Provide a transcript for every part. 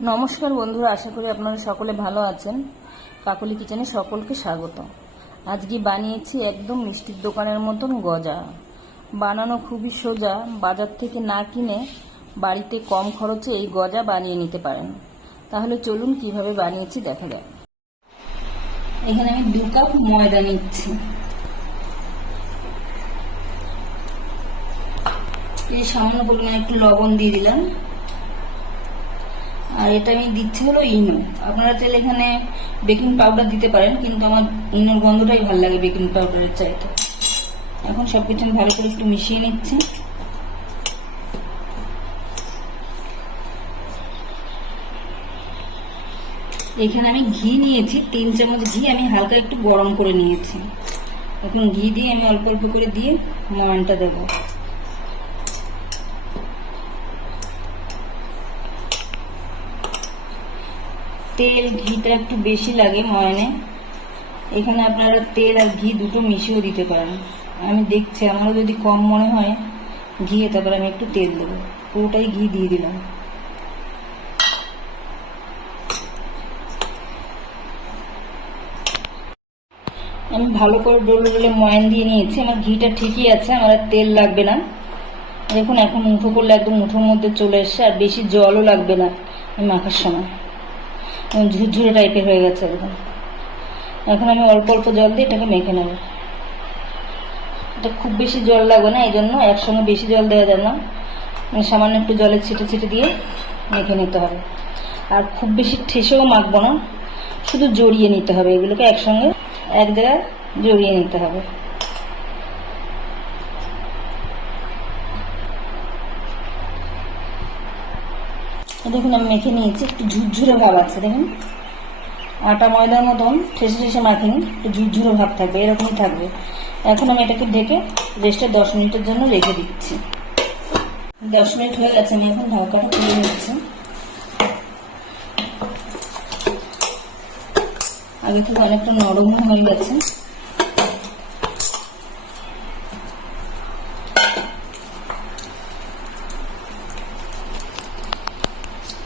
নমস্কার বন্ধুরা, আশা করি আপনারা সকলে ভালো আছেন। কাকলি কিচেনে সকলকে স্বাগত। আজকে বানিয়েছি একদম মিষ্টির দোকানের মতন গজা। বানানো খুবই সোজা, বাজার থেকে না কিনে বাড়িতে কম খরচে এই গজা বানিয়ে নিতে পারেন। তাহলে চলুন কিভাবে বানিয়েছি দেখা যাক। এখানে আমি 2 কাপ ময়দা নিচ্ছি। এই সামান্য পরিমাণে একটু লবণ দিয়ে দিলাম। আর এটা আমি দিচ্ছি হলো ইনো। আপনারা চাইলে এখানে বেকিং পাউডার দিতে পারেন, কিন্তু আমার ইনোর গন্ধটাই ভালো লাগে বেকিং পাউডারের চাইতে। এখন সবকিছু আমি ভালো করে একটু মিশিয়ে নিচ্ছি। এখানে আমি ঘি নিয়েছি 3 চামচ ঘি, আমি হালকা একটু গরম করে নিয়েছি। এখন ঘি দিয়ে আমি অল্প অল্প করে দিয়ে ময়ানটা দেবো। তেল ঘিটা একটু বেশি লাগে ময়ানে। এখানে আপনারা তেল আর ঘি দুটো মিশিয়েও দিতে পারেন। আমি দেখছি আমারও যদি কম মনে হয় ঘি, তারপরে আমি একটু তেল দেবো। পুরোটাই ঘি দিয়ে দিলাম। আমি ভালো করে ডলে ডলে ময়ান দিয়ে নিয়েছি। আমার ঘিটা ঠিকই আছে, আমার আর তেল লাগবে না। দেখুন এখন মুঠো করলে একদম মুঠোর মধ্যে চলে এসছে, আর বেশি জলও লাগবে না মাখার সময়। ঝুরঝুরে টাইপের হয়ে গেছে একদম। এখন আমি অল্প অল্প জল দিয়ে এটাকে মেখে নেব। এটা খুব বেশি জল লাগবে না, এই জন্য একসঙ্গে বেশি জল দেওয়া যাবে না। সামান্য একটু জলের ছিটে ছিটে দিয়ে মেখে নিতে হবে। আর খুব বেশি ঠেসেও মাখবো না, শুধু জড়িয়ে নিতে হবে। এগুলোকে একসঙ্গে এক জায়গায় জড়িয়ে নিতে হবে। দেখুন আমি মেখে নিয়েছি, একটু ঝুরঝুরে ভাব আছে। দেখুন আটা ময়দার মতন ঠেসে ঠেসে মাখিনি, একটু ঝুরঝুরে ভাব থাকবে, এরকমই থাকবে। এখন আমি এটাকে ঢেকে রেস্টে 10 মিনিটের জন্য রেখে দিচ্ছি। 10 মিনিট হয়ে গেছে, আমি এখন ঢাকাটা তুলে নিচ্ছি। আগে থেকে অনেকটা নরম হয়ে গেছে।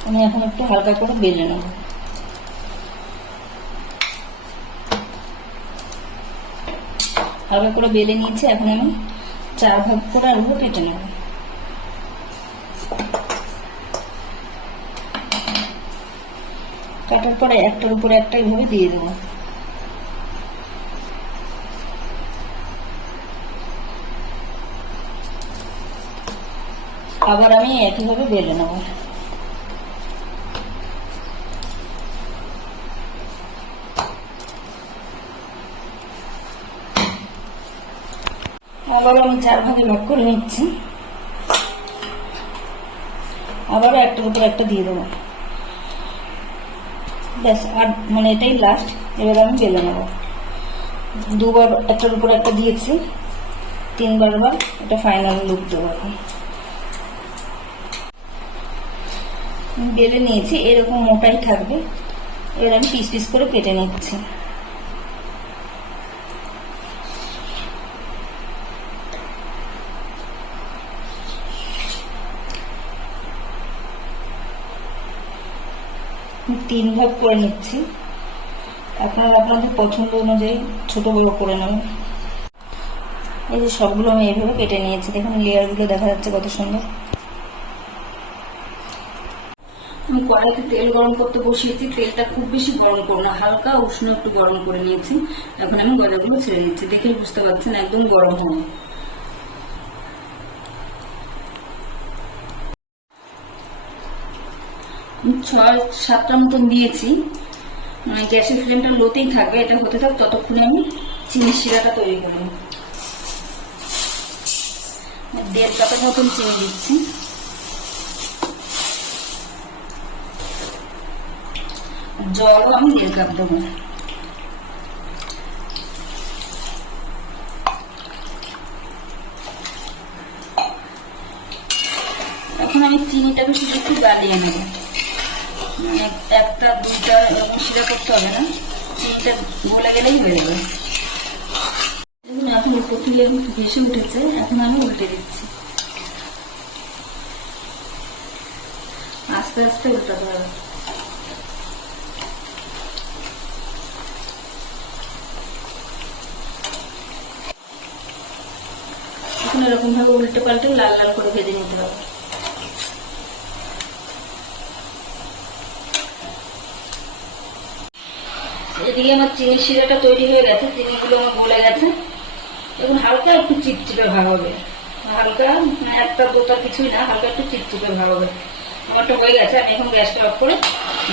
আমি এখন একটু হালকা করে বেলে নেব। হালকা করে বেলে নিয়েছি। এখন আমি 4 ভাগ করে আলু কেটে নেব। কাটার পরে একটার উপরে একটা এইভাবে দিয়ে দেবো। আবার আমি একইভাবে বেলে নেব। আবার আমি 4 ভাগে ভাগ করে নিচ্ছি। আবারও একটার উপর একটা দিয়ে দেবো। ব্যাস, আর মানে এটাই লাস্ট। এবার আমি বেলে নেব। 2 বার একটার উপর একটা দিয়েছি, 3 বার এটা ফাইনাল লুক দেবো। এখন বেলে নিয়েছি, এরকম মোটাই থাকবে। এবার আমি পিস পিস করে কেটে নিচ্ছি। আমি 3 ভাগ করে নিচ্ছি। আপনারা আপনাদের পছন্দ অনুযায়ী ছোট বড় করে নেবেন। এই যে সবগুলো আমি এইভাবে কেটে নিয়েছি। দেখুন লেয়ারগুলো দেখা যাচ্ছে কত সুন্দর। আমি কড়াইতে তেল গরম করতে বসিয়েছি। তেলটা খুব বেশি গরম করবো না, হালকা উষ্ণ একটু গরম করে নিয়েছি। এখন আমি গজাগুলো ছেড়ে দিচ্ছি। দেখে বুঝতে পারছেন একদম গরম হবে। আমি 6-7টার মতন দিয়েছি। গ্যাসের ফ্লেমটা লোতেই থাকবে। এটা হতে থাক, ততক্ষণে আমি চিনির শিরাটা তৈরি করবো। 1.5 কাপের মতন চিনি দিচ্ছি। জলও আমি 1.5 কাপ দেবো। এখন আমি চিনিটাকে শুধু একটু গালিয়ে নেব। 1টা 2টা এরকম শিরা করতে হবে না, চিনিটা গলে গেলেই হয়ে যাবে। দেখুন এখন প্রথমে ভেসে উঠেছে। এখন আমি উল্টে দিচ্ছি। আস্তে আস্তে উল্টাতে হবে। এরকম ভাবে উল্টে পাল্টে লাল লাল করে ভেজে নিতে হবে। এদিকে আমার চিনির শিরাটা তৈরি হয়ে গেছে, চিনিগুলো আমার গলে গেছে। এখন হালকা একটু চিপচিপে ভাব হবে, হালকা একটা বোতা কিছুই না, হালকা একটু চিপচিপে ভাব হবে। আমারটা হয়ে গেছে, আমি এখন গ্যাসটা অফ করে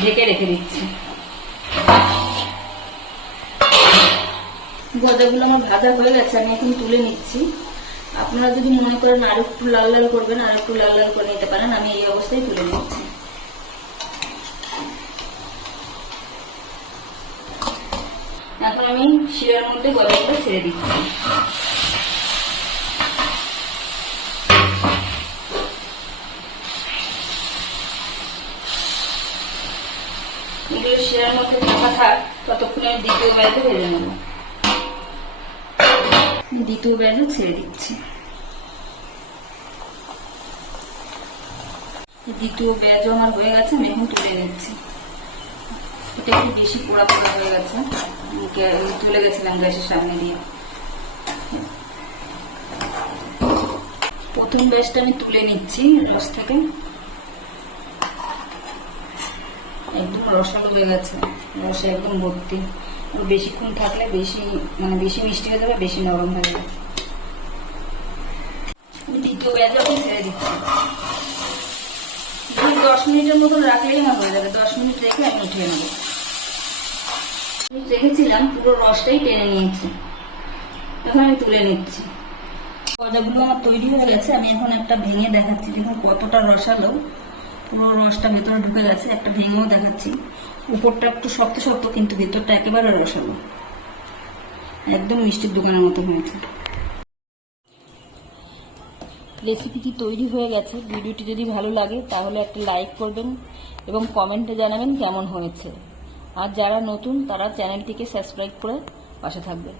ঢেকে রেখে দিচ্ছি। গজাগুলো আমার ভাজা হয়ে গেছে, আমি এখন তুলে নিচ্ছি। আপনারা যদি মনে করেন আর একটু লাল লাল করবেন, আর একটু লাল লাল করে নিতে পারেন। আমি এই অবস্থায় তুলে নিচ্ছি। এখন আমি শিরার মধ্যে গজাগুলো ছেড়ে দিচ্ছি। এগুলো শিরার মধ্যে ঢাকা থাক, ততক্ষণে আমি দ্বিতীয় ব্যাচে ভেজে নেব। দ্বিতীয় ব্যাচে ছেড়ে দিচ্ছি। দ্বিতীয় ব্যাচও আমার হয়ে গেছে, আমি এখন তুলে নিচ্ছি। এটা একটু বেশি পোড়া পোড়া হয়ে গেছে, তুলে গেছিলাম গ্যাসের সামনে দিয়ে। প্রথম ব্যাচটা আমি তুলে নিচ্ছি রস থেকে, একদম রসালো হয়ে গেছে, রসে একদম ভর্তি। বেশিক্ষণ থাকলে বেশি মিষ্টি হয়ে যাবে, বেশি নরম হয়ে যাবে। দ্বিতীয় ব্যাচে আমি ছেড়ে দিচ্ছি। 10 মিনিটের মতন রাখলেই আমার হয়ে যাবে। 10 মিনিট রেখে আমি উঠিয়ে নেবো। রেখেছিলাম, পুরো রসটাই টেনে নিয়েছি। এখন আমি তুলে নিচ্ছি। গজাগুলো আমার তৈরি হয়ে গেছে, আমি এখন একটা ভেঙে দেখাচ্ছি। দেখুন কতটা রসালো, পুরো রসটা ভেতরে ঢুকে গেছে। একটা ভেঙেও দেখাচ্ছি। উপরটা একটু শক্ত শক্ত, কিন্তু ভেতরটা একেবারে রসালো, একদম মিষ্টির দোকানের মতো হয়েছে। রেসিপিটি তৈরি হয়ে গেছে। ভিডিওটি যদি ভালো লাগে তাহলে একটা লাইক করবেন এবং কমেন্টে জানাবেন কেমন হয়েছে। আর যারা নতুন তারা চ্যানেলটিকে সাবস্ক্রাইব করে পাশে থাকবেন।